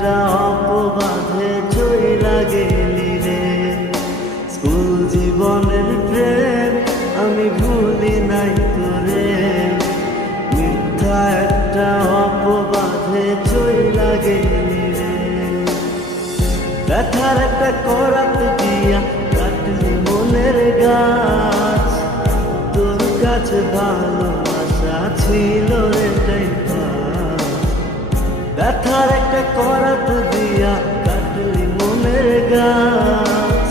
একটা অপবাদে চইলা গেলি রে। স্কুল জীবনের প্রেম আমি ভুলি নাই তোরে, মিথ্যা একটা অপবাদে চইলা গেলি রে। ব্যথার একটা করাত দিয়া কাটলি মনের গাছ, তোর কাছে ভালোবাসা ছিল এটাই পাস। ব্যথার একটা করাত দিয়া কাটলি মনের গাছ,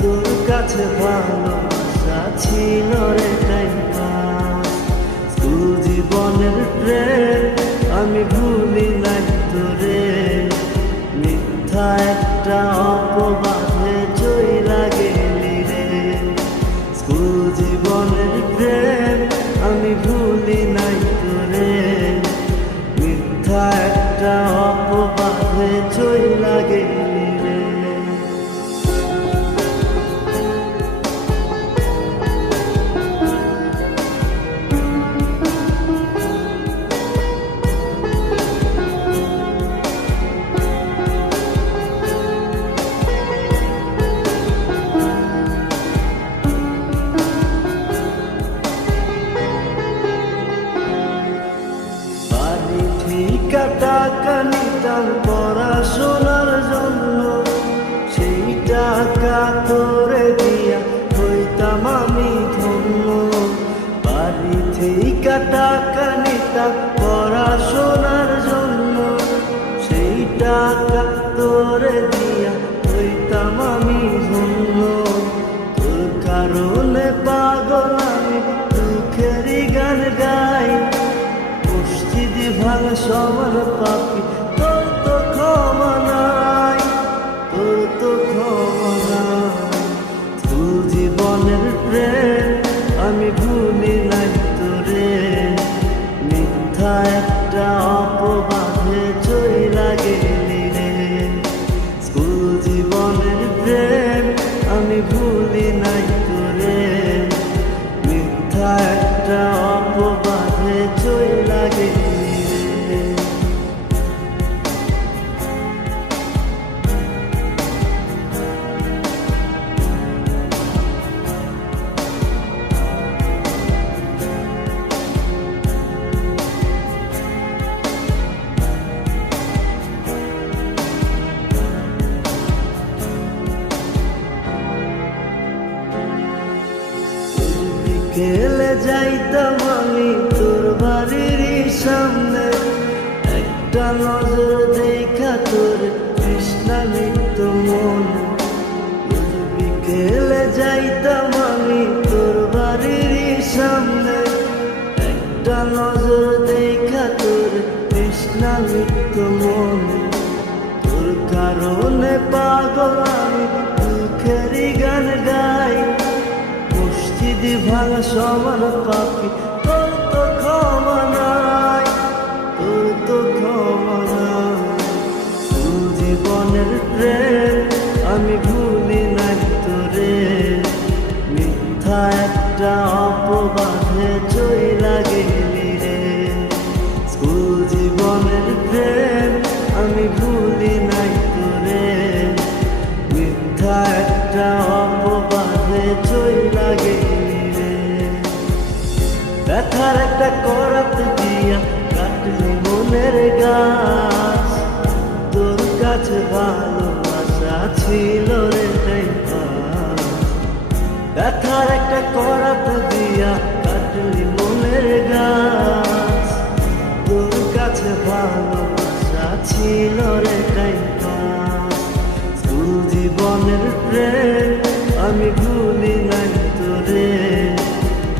তোর কাছে ভালোবাসা ছিল এটাই পাস। স্কুল জীবনের প্রেম আমি ভুলি নাই তোরে, মিথ্যা একটা অপবাদে চইলা গেলি রে। স্কুল জীবনের প্রেম আমি ভুলি নাই তোরে, মিথ্যা একটা অপবাদে চইলা গেলি রে। টাকা নিতাম পড়াশোনার জন্য, সেই টাকা তোরে দিয়া হইতাম আমি ধন্য। বাড়ি থেকে টাকা নিতাম পড়াশোনার জন্য, সেই টাকা তোরে দিয়া হইতাম আমি ধন্য। তোর কারণে পাগল আমি দুঃখেরই গান গাই, মসজিদে ভাঙা সবার পাপি তোর তো ক্ষমা নাই, তোর তো ক্ষমা নাই। স্কুল জীবনের প্রেম আমি ভুলি নাই তোরে, মিথ্যা একটা অপবাদে চইলা গেলি রে। স্কুল জীবনের প্রেম আমি ভুলি নাই তোরে, মিথ্যা একটা অপবাদে চইলা গেলি রে। খেলে যাইতাম আমি তোর বাড়ির সামনে, একটা নজর দেখা তোর তৃষ্ণা মিটত মনে। বিকেলে যাইতাম আমি তোর বাড়ির সামনে, একটা নজর দেখা তোর তৃষ্ণা মিটত মনে। তোর কারণে পাগল আমি দুঃখেরই গান গাই, মসজিদে ভাঙা সবার পাপি তোর তো ক্ষমা নাই, তোর তো ক্ষমা নাই। স্কুল জীবনের প্রেম আমি ভুলি নাই তোরে, মিথ্যা একটা অপবাদে চইলা গেলি রে। স্কুল জীবনের প্রেম আমি ভুলি নাই তোরে, মিথ্যা একটা অপবাদে চইলা গেলি রে। ব্যথার একটা করাত দিয়া কাটলি মনের গাছ, তোর কাছে ভালোবাসা ছিল রে তাই পাস। ব্যথার একটা করাত দিয়া কাটলি মনের গাছ, তোর কাছে ভালোবাসা ছিল রে তাই পাস। স্কুল জীবনের প্রেম আমি ভুলি নাই তোরে,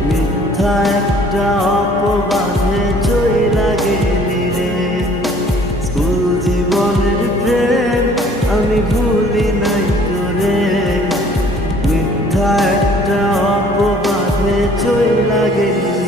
মিথ্যা একটা অপবাদে চইলা গেলি রে। স্কুল জীবনের প্রেম আমি ভুলি নাই তোরে, মিথ্যা একটা অপবাদে চইলা গেলি।